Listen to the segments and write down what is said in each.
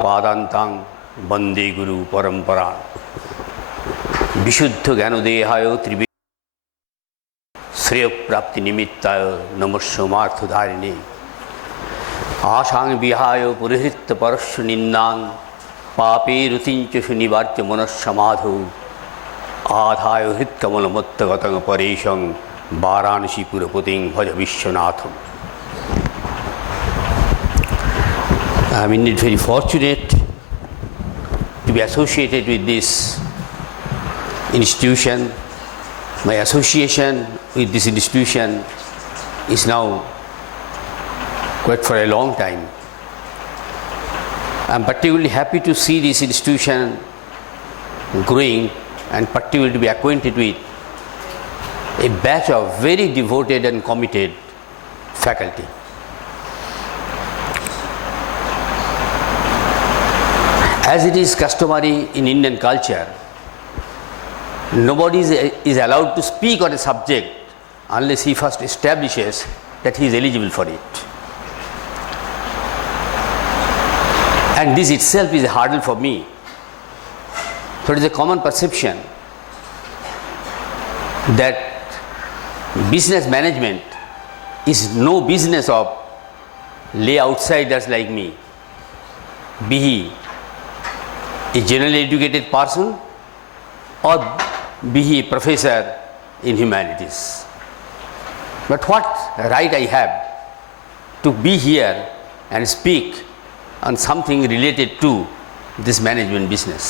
পাদান্তাং বন্দে গুরু পরম্পরা বিশুদ্ধ জ্ঞানদেহায় ত্রিবে শ্রেয়প্রাপ্তি নিমিত্তায় নমস্যমার্থধারিণে আশাং বিহায় পরিহৃত্য পরস্য নিন্দাং পাপে রুতিঞ্চ সুনিবার্য মনঃসমাধৌ আধায় হৃৎকমলমত্তগতং পরেশং বারাণসী পুরপতিং ভজ বিশ্বনাথম। I am indeed very fortunate to be associated with this institution. My association with this institution is now quite for a long time. I am particularly happy to see this institution growing and particularly to be acquainted with a batch of very devoted and committed faculty. As it is customary in Indian culture, nobody is allowed to speak on a subject unless he first establishes that he is eligible for it. And this itself is a hurdle for me. So it is a common perception that business management is no business of lay outsiders like me, be he a generally educated person or be he a professor in humanities. But what right I have to be here and speak on something related to this management business?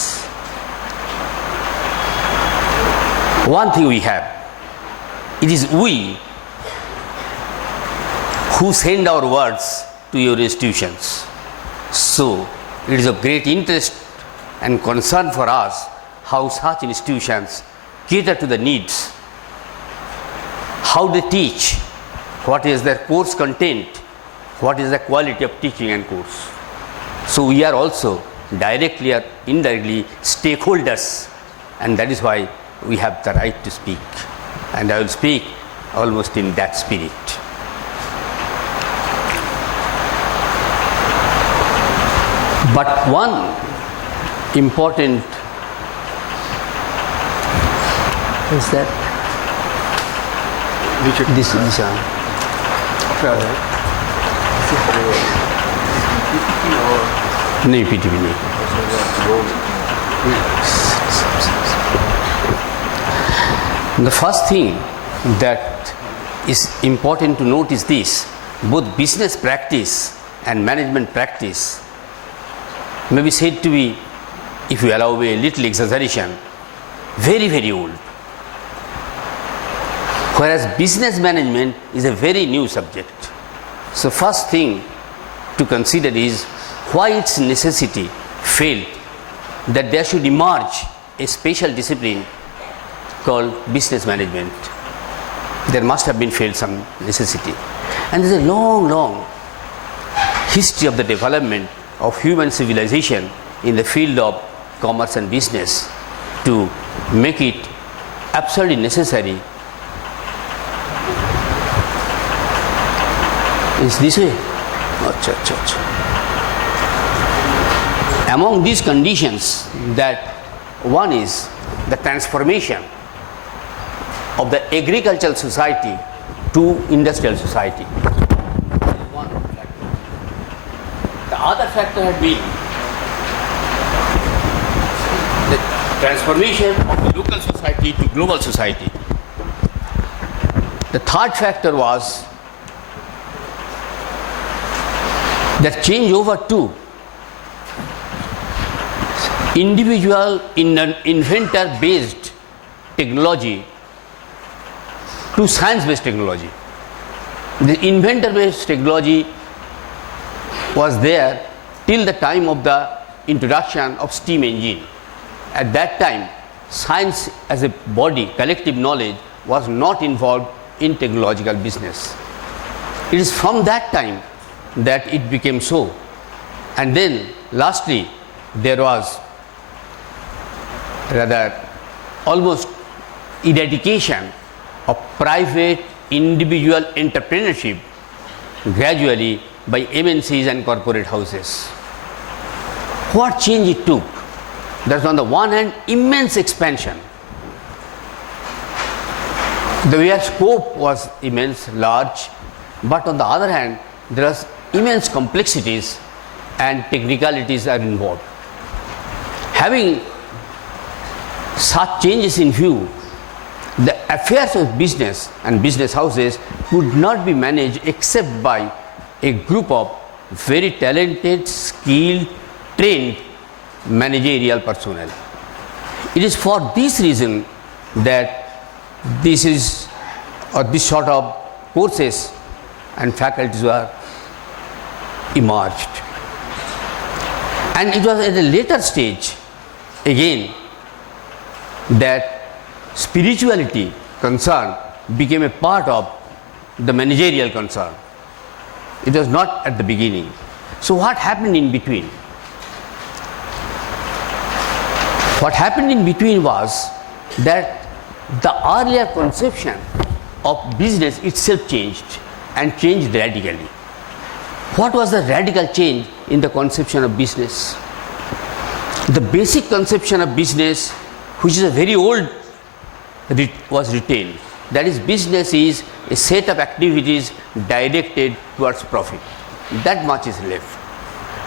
One thing we have, it is we who send our words to your institutions. So it is of great interest and concern for us how such institutions cater to the needs, how they teach, what is their course content, what is the quality of teaching and course. So we are also directly or indirectly stakeholders, and that is why we have the right to speak, and I will speak almost in that spirit. But one important is that this नहीं PTP नहीं. The first thing that is important to note is this: both business practice and management practice may be said to be, if you allow me a little exaggeration, very, very old. Whereas business management is a very new subject. So first thing to consider is why its necessity felt that there should emerge a special discipline called business management. There must have been felt some necessity. And there is a long, long history of the development of human civilization in the field of commerce and business to make it absolutely necessary. Is this way? Among these conditions, that one is the transformation of the agricultural society to industrial society. One factor. The other factor had been the transformation of the local society to global society. The third factor was that change over to individual inventor based technology to science based technology. The inventor based technology was there till the time of the introduction of steam engine. At that time, science as a body, collective knowledge, was not involved in technological business. It is from that time that it became so. And then lastly, there was rather almost eradication of private individual entrepreneurship gradually by MNCs and corporate houses. What change it took? That's on the one hand immense expansion. The way scope was immense, large, but on the other hand there are immense complexities and technicalities are involved. Having such changes in view, the affairs of business and business houses could not be managed except by a group of very talented, skilled, trained managerial personnel. It is for this reason that this sort of courses and faculties were emerged. And it was at a later stage again that spirituality concern became a part of the managerial concern. It was not at the beginning. So what happened in between? What happened in between was that the earlier conception of business itself changed and changed radically. What was the radical change in the conception of business? The basic conception of business, which is a very old, was retained. That is, business is a set of activities directed towards profit. That much is left.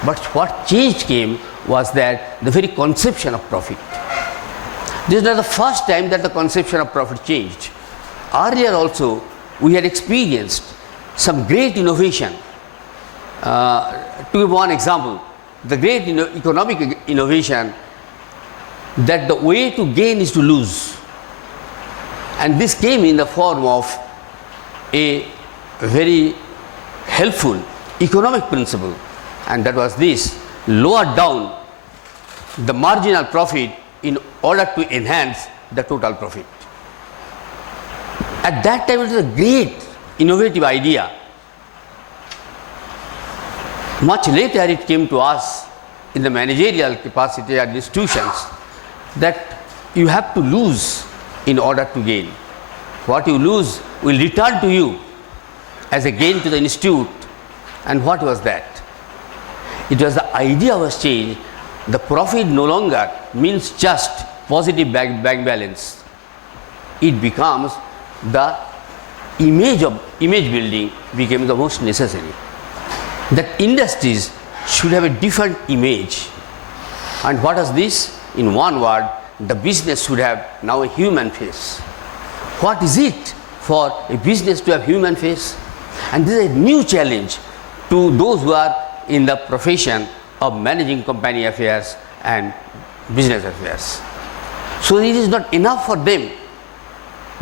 But what change came was that the very conception of profit. This is not the first time that the conception of profit changed. Earlier also we had experienced some great innovation. To give one example, the great economic innovation that the way to gain is to lose. And this came in the form of a very helpful economic principle, and that was this: lower down the marginal profit in order to enhance the total profit. At that time it was a great innovative idea. Much later it came to us in the managerial capacity at institutions that you have to lose in order to gain. What you lose will return to you as a gain to the institute. And what was that? It was the idea was changed. The profit no longer means just positive bank balance. It becomes the image building became the most necessary. That industries should have a different image. And what is this? In one word, the business should have now a human face. What is it for a business to have human face? And this is a new challenge to those who are in the profession of managing company affairs and business affairs. So it is not enough for them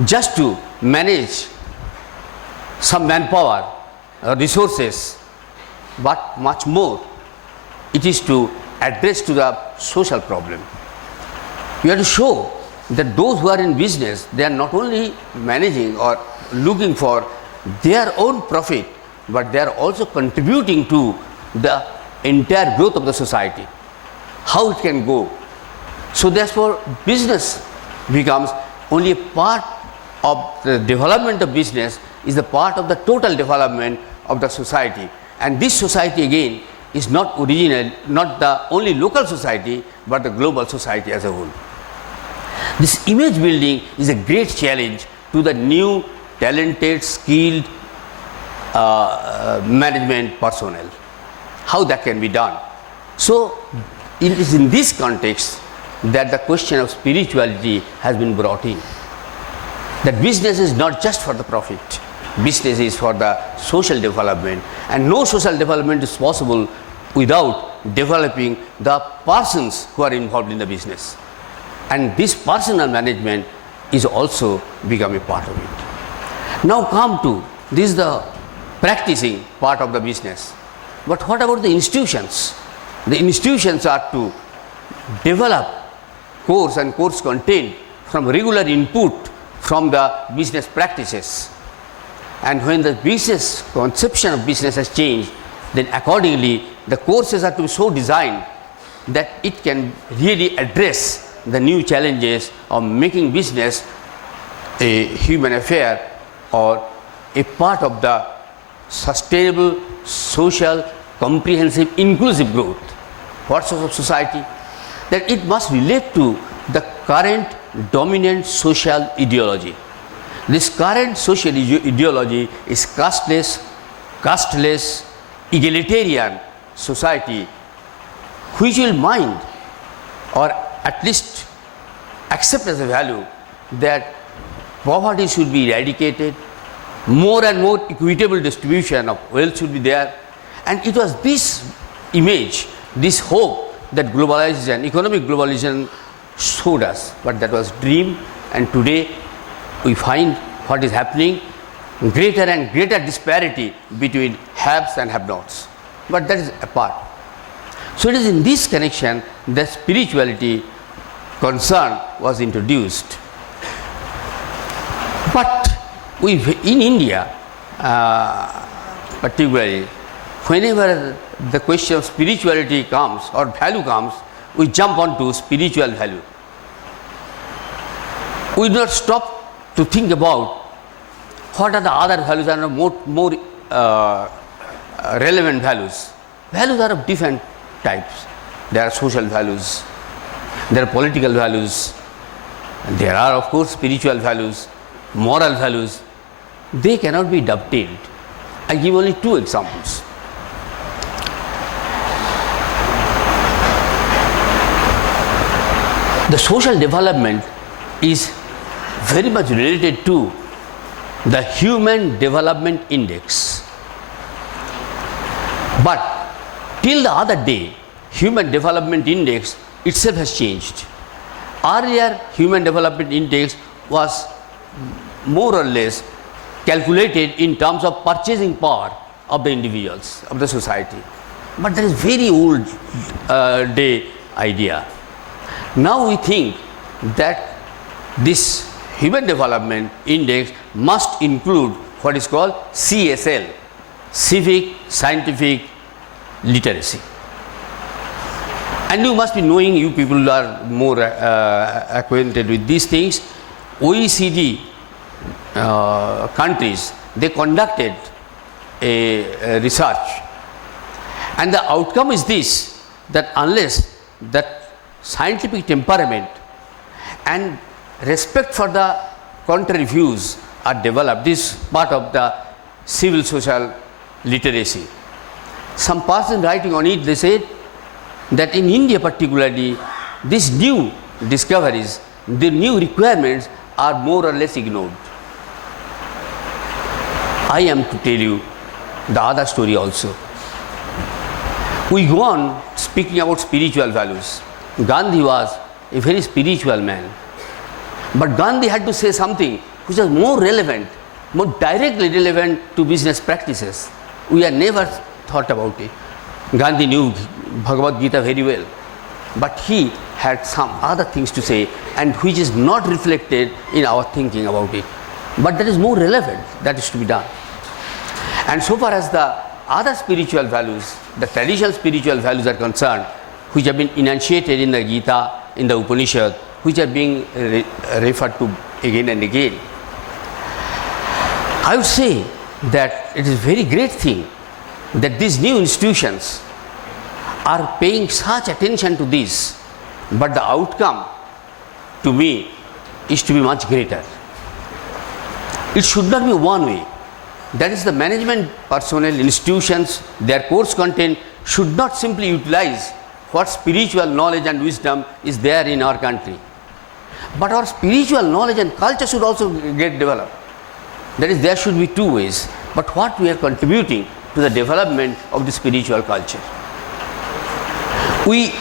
just to manage some manpower or resources, but much more it is to address to the social problem. You have to show that those who are in business, they are not only managing or looking for their own profit, but they are also contributing to the entire growth of the society, how it can go. So therefore business becomes only a part of the development of business, is the part of the total development of the society. And this society again is not original, not the only local society, but the global society as a whole. This image building is a great challenge to the new talented, skilled management personnel. How that can be done? So it is in this context that the question of spirituality has been brought in. That business is not just for the profit. Business is for the social development, and no social development is possible without developing the persons who are involved in the business. And this personal management is also become a part of it. Now come to this is the practicing part of the business. But what about the institutions? The institutions are to develop course and course content from regular input from the business practices. And when the business conception of business has changed, then accordingly the courses are to be so designed that it can really address the new challenges of making business a human affair or a part of the sustainable, social, comprehensive, inclusive growth. forces of society, that it must relate to the current dominant social ideology. This current social ideology is casteless, egalitarian society, which will mind or at least accept as a value that poverty should be eradicated, more and more equitable distribution of wealth should be there. And it was this image, this hope that globalization, economic globalization showed us, but that was dream. And today we find what is happening, greater and greater disparity between haves and have-nots. But that is apart. So it is in this connection that spirituality concern was introduced. But in India, particularly, whenever the question of spirituality comes or value comes, we jump onto spiritual value. We do not stop to think about what are the other values and more relevant values. Values are of different types. There are social values, there are political values, and there are of course spiritual values, moral values. They cannot be dovetailed. I give only two examples. The social development is very much related to the Human Development Index. But till the other day, Human Development Index itself has changed. Earlier, Human Development Index was more or less calculated in terms of purchasing power of the individuals, of the society. But that is very old day idea. Now we think that this Human Development Index must include what is called CSL, Civic Scientific Literacy. And you must be knowing, you people are more acquainted with these things. OECD countries, they conducted a research, and the outcome is this, that unless that scientific temperament and respect for the contrary views are developed, this part of the civil social literacy. Some person writing on it, they said that in India particularly, these new discoveries, the new requirements are more or less ignored. I am to tell you the other story also. We go on speaking about spiritual values. Gandhi was a very spiritual man. But Gandhi had to say something which was more relevant, more directly relevant to business practices. We have never thought about it. Gandhi knew Bhagavad Gita very well, but he had some other things to say, and which is not reflected in our thinking about it. But that is more relevant, that is to be done. And so far as the other spiritual values, the traditional spiritual values are concerned, which have been enunciated in the Gita, in the Upanishad, which are being referred to again and again, I would say that it is a very great thing that these new institutions are paying such attention to this, but the outcome to me is to be much greater. It should not be one way. That is, the management personnel, institutions, their course content should not simply utilize what spiritual knowledge and wisdom is there in our country, but our spiritual knowledge and culture should also get developed. That is, there should be two ways, but what we are contributing to the development of the spiritual culture. We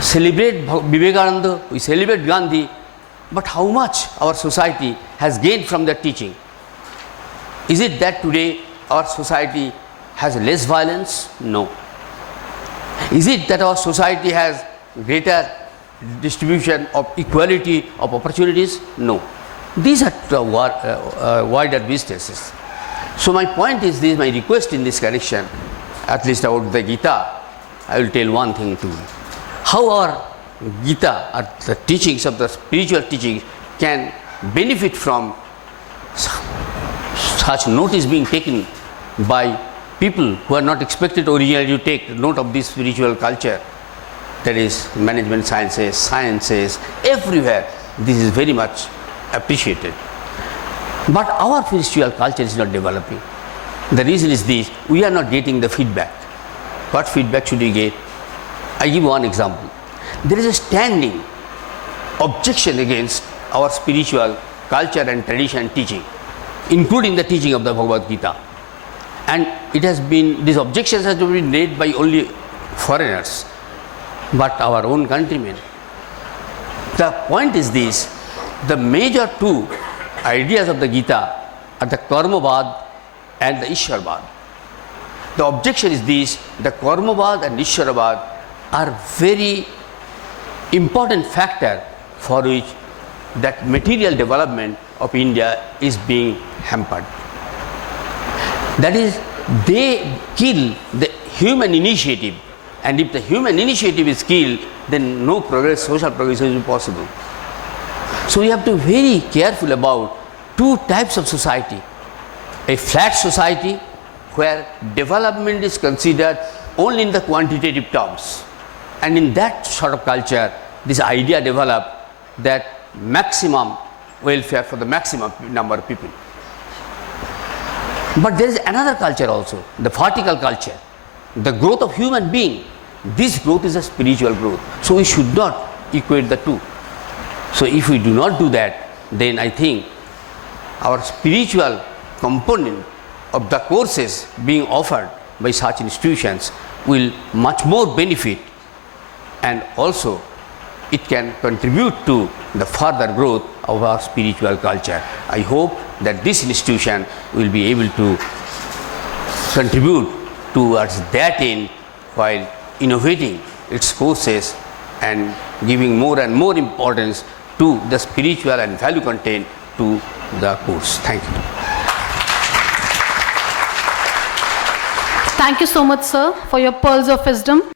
celebrate Vivekananda, we celebrate Gandhi, but how much our society has gained from their teaching? Is it that today our society has less violence? No. Is it that our society has greater distribution of equality of opportunities? No. These are wider businesses. So my point is this, my request in this connection, at least about the Gita, I will tell one thing to you. How our Gita, or the teachings of the spiritual teachings, can benefit from such notice being taken by people who are not expected originally to take note of this spiritual culture. that is management sciences, everywhere this is very much appreciated. But our spiritual culture is not developing. The reason is this: we are not getting the feedback. What feedback should we get? I give one example. There is a standing objection against our spiritual culture and tradition and teaching, including the teaching of the Bhagavad Gita. And these objections have been made by only foreigners, but our own countrymen. The point is this: the major two ideas of the Gita are the Karmavad and the Ishwarvad. The objection is this: the Karmavad and Ishwarvad are very important factor for which that material development of India is being hampered. That is, they kill the human initiative, and if the human initiative is killed, then no progress, social progress is possible. So we have to be very careful about two types of society: a flat society where development is considered only in the quantitative terms, and in that sort of culture this idea developed that maximum welfare for the maximum number of people. But there is another culture also, the vertical culture, the growth of human being. This growth is a spiritual growth, so we should not equate the two. So if we do not do that, then I think our spiritual component of the courses being offered by such institutions will much more benefit, and also it can contribute to the further growth of our spiritual culture. I hope that this institution will be able to contribute towards that end while innovating its courses and giving more and more importance to the spiritual and value content to the course. Thank you. Thank you so much, sir, for your pearls of wisdom.